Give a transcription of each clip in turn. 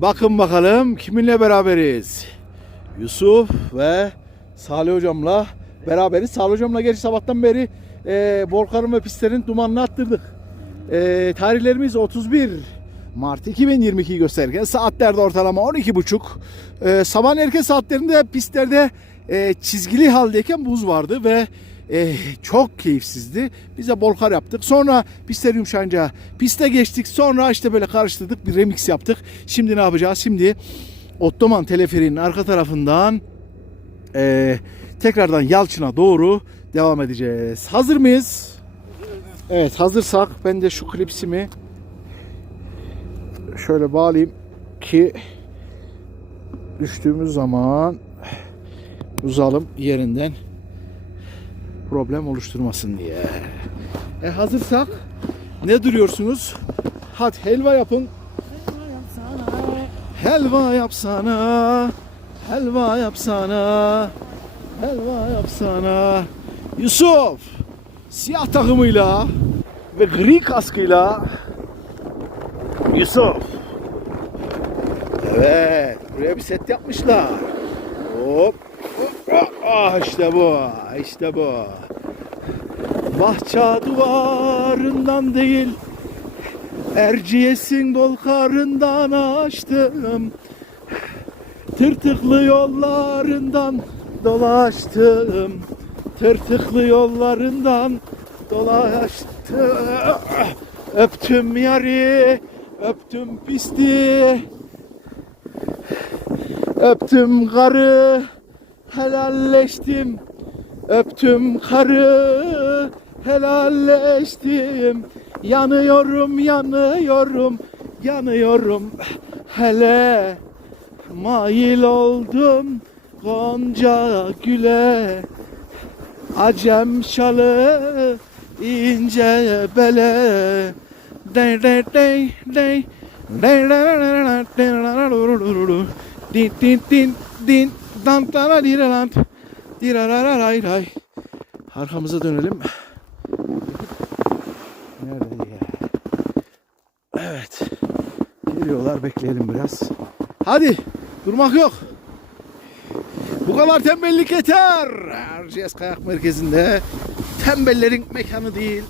Bakın bakalım kiminle beraberiz? Yusuf ve Salih hocamla beraberiz. Salih hocamla gerçi sabahtan beri e, Bolkar'ın ve pistlerin dumanını attırdık. E, tarihlerimiz 31 Mart 2022 gösterirken saatlerde ortalama 12.30. E, sabahın erken saatlerinde pistlerde e, çizgili haldeyken buz vardı ve e, çok keyifsizdi. Biz de bolkar yaptık. Sonra pistler yumuşayınca piste geçtik. Sonra işte böyle karıştırdık bir remix yaptık. Şimdi ne yapacağız? Şimdi Ottoman teleferiğinin arka tarafından e, tekrardan Yalçın'a doğru devam edeceğiz. Hazır mıyız? Evet hazırsak ben de şu klipsimi şöyle bağlayayım ki düştüğümüz zaman uzalım yerinden problem oluşturmasın diye. E hazırsak ne duruyorsunuz? Hadi helva yapın. Helva yapsana. Helva yapsana. Helva yapsana. Yusuf siyah takımıyla ve gri kaskıyla Yusuf. Evet, buraya bir set yapmışlar. Hop. Ah işte bu. işte bu. Bahçe duvarından değil Erciyes'in bolkarından açtım Tırtıklı yollarından dolaştım Tırtıklı yollarından dolaştım Öptüm yarı, öptüm pisti Öptüm karı, helalleştim Öptüm karı, helalleştim. Yanıyorum, yanıyorum, yanıyorum. Hele mail oldum Gonca güle. Acem şalı ince bele. Dey dey dey dey. Dey la la la la, dey la la la dan da la di la la. Dirararay ray. Arkamıza dönelim. Nerede ya? Evet. Geliyorlar bekleyelim biraz. Hadi durmak yok. Bu kadar tembellik yeter. RGS Kayak Merkezi'nde tembellerin mekanı değil.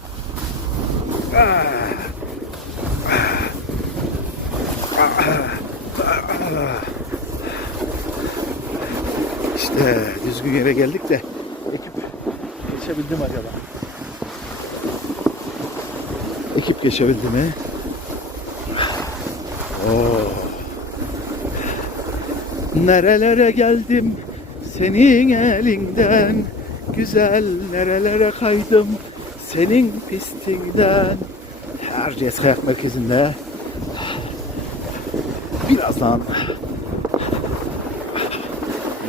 İşte düzgün yere geldik de ekip geçebildim acaba? Ekip geçebildi mi? Oo. Nerelere geldim senin elinden Güzel nerelere kaydım senin pistinden Erciyes Kayak Merkezi'nde Birazdan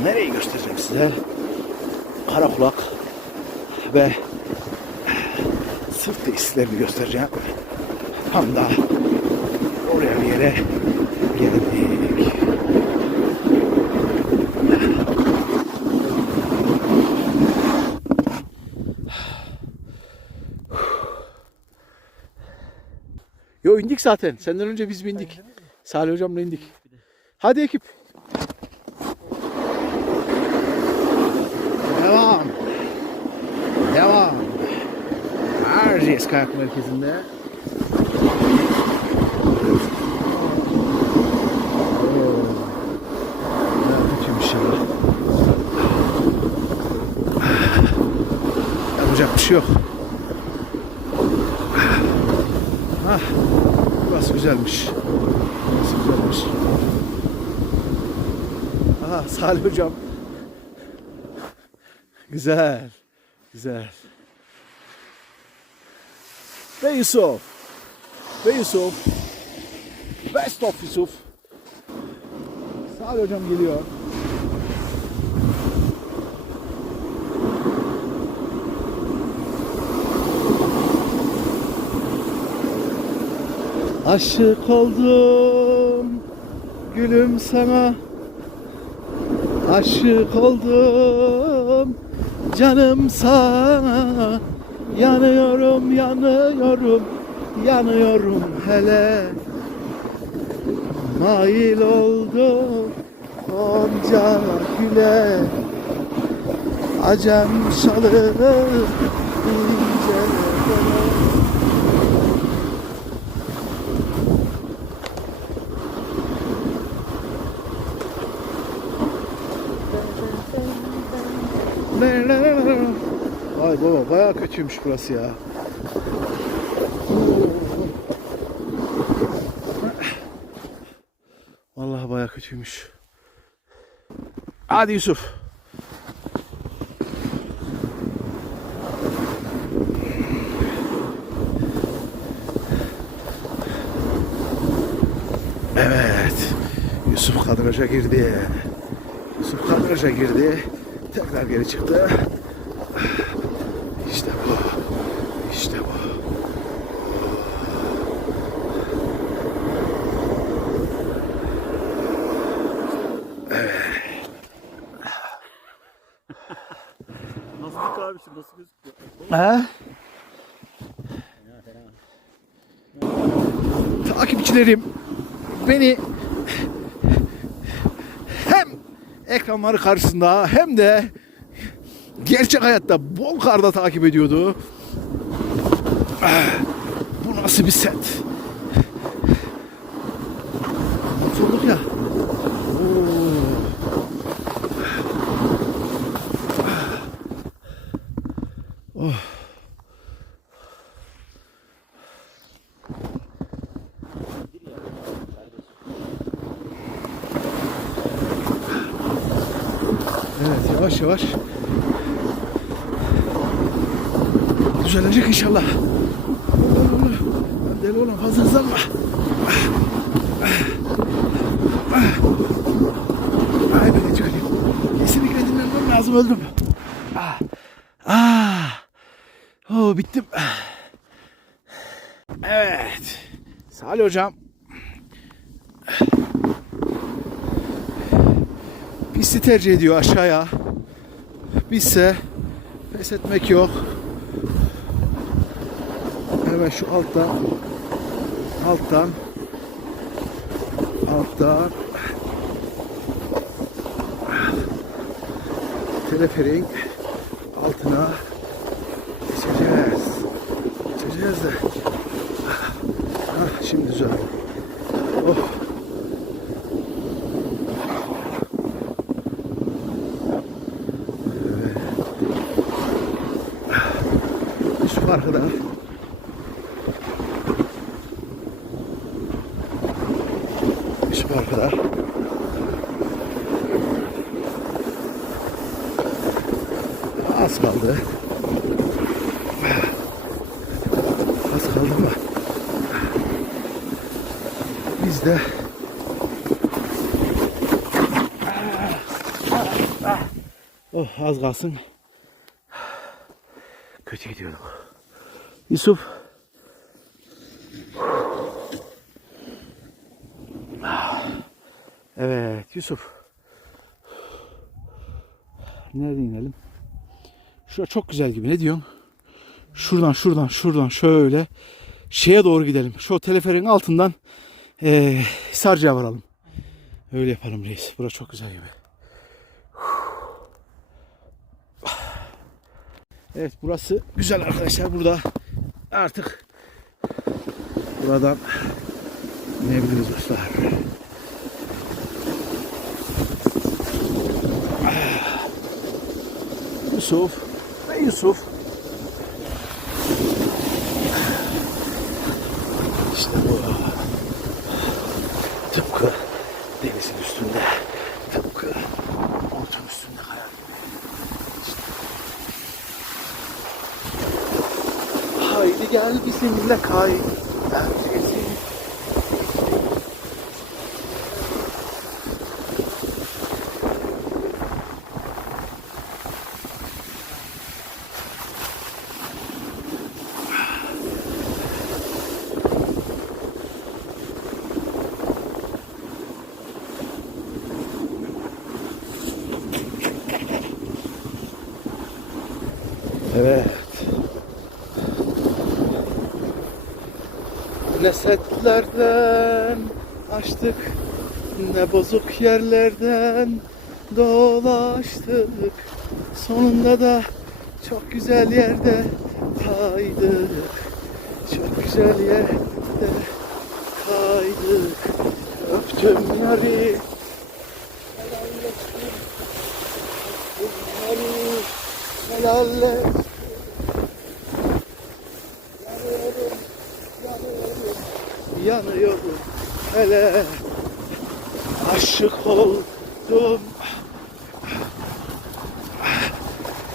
nereyi göstereceğim size? Karakulak ve sırt tesislerini göstereceğim. Tam da oraya bir yere geldik. Yo indik zaten. Senden önce biz bindik. Salih hocamla indik. Hadi ekip. Devam. Devam. Erciyes Kayak Merkezi'nde. Yapacak bir şey yok. Ah, burası güzelmiş. Burası güzelmiş. Aha Salih hocam. Güzel. Güzel. Ve Yusuf. Ve Yusuf. Best of Yusuf. Salih hocam geliyor. Aşık oldum gülüm sana Aşık oldum canım sana Yanıyorum yanıyorum yanıyorum hele Mail oldu onca güle Acem salı ince bele. Vay baba bayağı kötüymüş burası ya. Vallahi bayağı kötüymüş. Hadi Yusuf. Evet. Yusuf kadraja girdi. Yusuf kadraja girdi. Tekrar geri çıktı. İşte bu. İşte bu. Nasıl bir abisi nasıl gözüküyor? He? Takipçilerim beni hem ekranları karşısında hem de gerçek hayatta bol karda takip ediyordu. Ah, Bu nasıl bir set? Oturduk ya. Oo. Evet yavaş yavaş. Düzelecek inşallah. Deli olan fazla hızlanma. Ay ben çıkayım. Kesinlikle dinlenmem lazım öldüm. Ah. Ah. Oh, bittim. Evet. Salih hocam. Pisti tercih ediyor aşağıya. Bizse pes etmek yok. Hemen şu alttan alttan alttan teleferin altına geçeceğiz. Geçeceğiz de. Ah, şimdi güzel. Oh. Yusuf arkada. Yusuf arkada. Az kaldı. Az kaldı ama biz de Oh az kalsın. Kötü gidiyorduk. Yusuf. Evet Yusuf. Nerede inelim? Şura çok güzel gibi. Ne diyorsun? Şuradan şuradan şuradan şöyle şeye doğru gidelim. Şu teleferin altından eee Sarcı'ya varalım. Öyle yapalım reis. Bura çok güzel gibi. Evet burası güzel arkadaşlar. Burada artık buradan inebiliriz dostlar. Yusuf ve Yusuf. Hi. Nesetlerden açtık Ne bozuk yerlerden dolaştık. Sonunda da çok güzel yerde kaydık. Çok güzel yerde kaydık. Öptüm nari. Öptüm nari. Helalleştim yanıyorum hele aşık oldum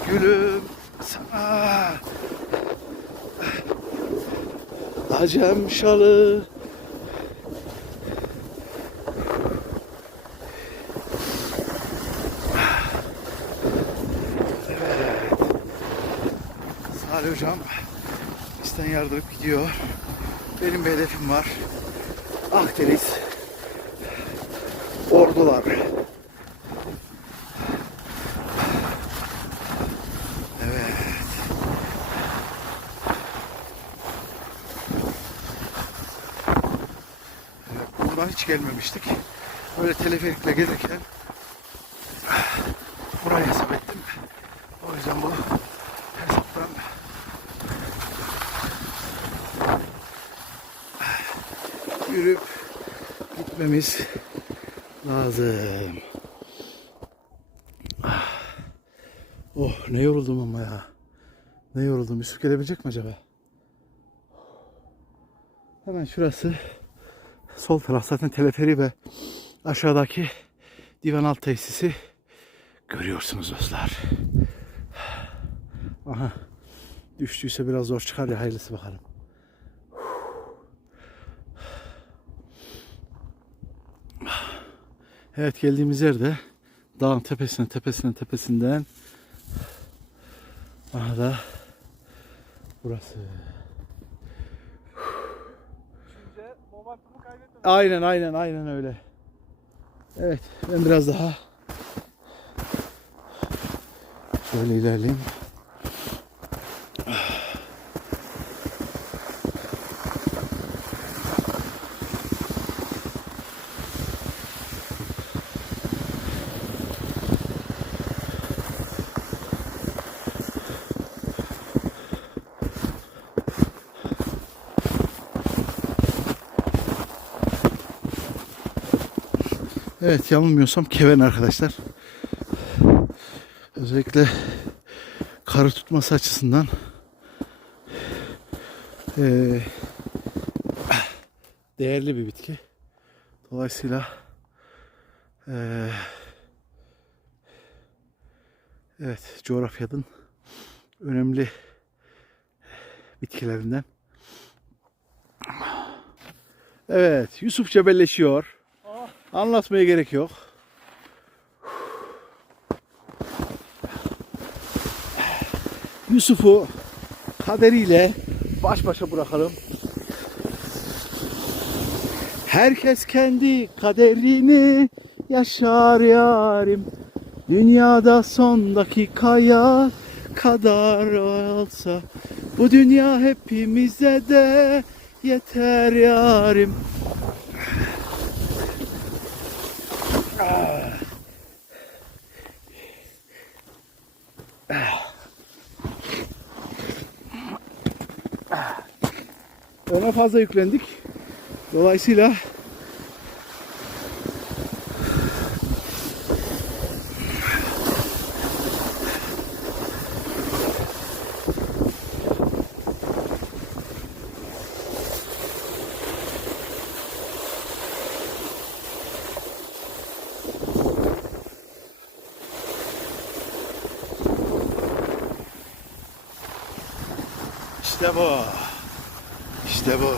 gülüm sana acem şalı Evet. Salih hocam bizden yardırıp gidiyor. Benim bir hedefim var. Akdeniz. Ordular. Evet. Evet, buradan hiç gelmemiştik. Böyle teleferikle gelirken yürüyüp gitmemiz lazım. Ah. Oh ne yoruldum ama ya. Ne yoruldum. Yusuf gelebilecek mi acaba? Hemen şurası sol taraf zaten teleferi ve aşağıdaki divan alt tesisi görüyorsunuz dostlar. Aha. Düştüyse biraz zor çıkar ya hayırlısı bakalım. Evet geldiğimiz yerde dağın tepesine tepesine tepesinden Aha da burası. Aynen aynen aynen öyle. Evet ben biraz daha şöyle ilerleyeyim. Evet yanılmıyorsam keven arkadaşlar. Özellikle karı tutması açısından eee, değerli bir bitki. Dolayısıyla eee, evet coğrafyanın önemli bitkilerinden. Evet Yusuf cebelleşiyor. Anlatmaya gerek yok. Yusuf'u kaderiyle baş başa bırakalım. Herkes kendi kaderini yaşar yarim. Dünyada son dakikaya kadar olsa bu dünya hepimize de yeter yarim. Ona fazla yüklendik. Dolayısıyla İşte bu. İşte bu.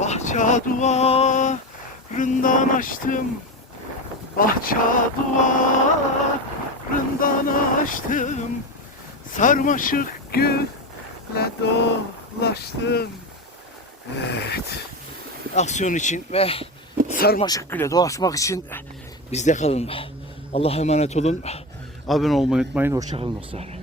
Bahça duvarından açtım Bahça duvar duvarından açtım. Sarmaşık gülle dolaştım. Evet. Aksiyon için ve sarmaşık güle dolaşmak için bizde kalın. Allah'a emanet olun. Abone olmayı unutmayın. Hoşçakalın dostlar.